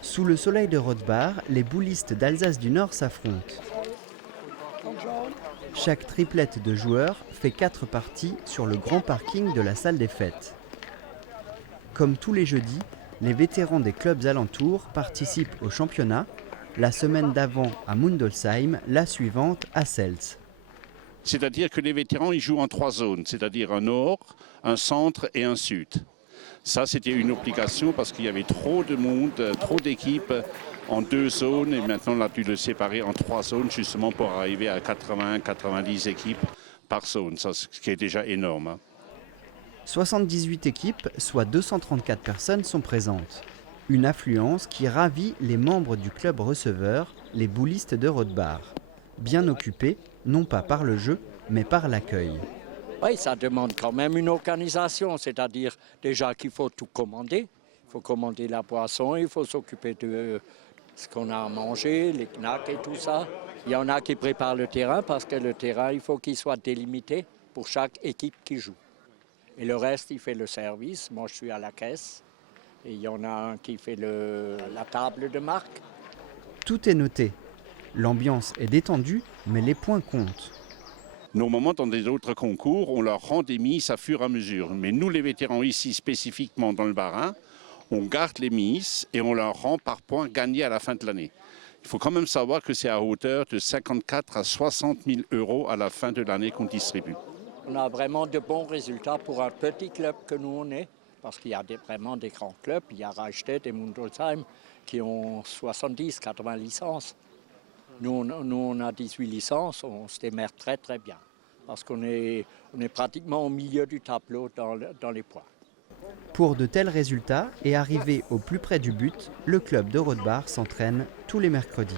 Sous le soleil de Rothbard, les boulistes d'Alsace du Nord s'affrontent. Chaque triplette de joueurs fait 4 parties sur le grand parking de la salle des fêtes. Comme tous les jeudis, les vétérans des clubs alentours participent au championnat, la semaine d'avant à Mundolsheim, la suivante à Seltz. C'est-à-dire que les vétérans ils jouent en 3 zones, c'est-à-dire un nord, un centre et un sud. Ça, c'était une obligation parce qu'il y avait trop de monde, trop d'équipes en 2 zones. Et maintenant, on a dû le séparer en 3 zones justement pour arriver à 80-90 équipes par zone, ça, ce qui est déjà énorme. 78 équipes, soit 234 personnes, sont présentes. Une affluence qui ravit les membres du club receveur, les boulistes de Rothbard. Bien occupés, non pas par le jeu, mais par l'accueil. Oui, ça demande quand même une organisation, c'est-à-dire déjà qu'il faut tout commander. Il faut commander la boisson, il faut s'occuper de ce qu'on a à manger, les knacks et tout ça. Il y en a qui préparent le terrain parce que le terrain, il faut qu'il soit délimité pour chaque équipe qui joue. Et le reste, il fait le service. Moi, je suis à la caisse. Et il y en a un qui fait la table de marque. Tout est noté. L'ambiance est détendue, mais les points comptent. Normalement, dans des autres concours, on leur rend des mises à fur et à mesure. Mais nous, les vétérans ici, spécifiquement dans le Bas-Rhin, on garde les mises et on leur rend par points gagnés à la fin de l'année. Il faut quand même savoir que c'est à hauteur de 54 à 60 000 euros à la fin de l'année qu'on distribue. On a vraiment de bons résultats pour un petit club que nous on est, parce qu'il y a vraiment des grands clubs. Il y a Reichstätt et Mundolsheim qui ont 70-80 licences. Nous, on a 18 licences, on se démerde très très bien, parce qu'on est pratiquement au milieu du tableau dans les points. Pour de tels résultats et arriver au plus près du but, le club de Rothbard s'entraîne tous les mercredis.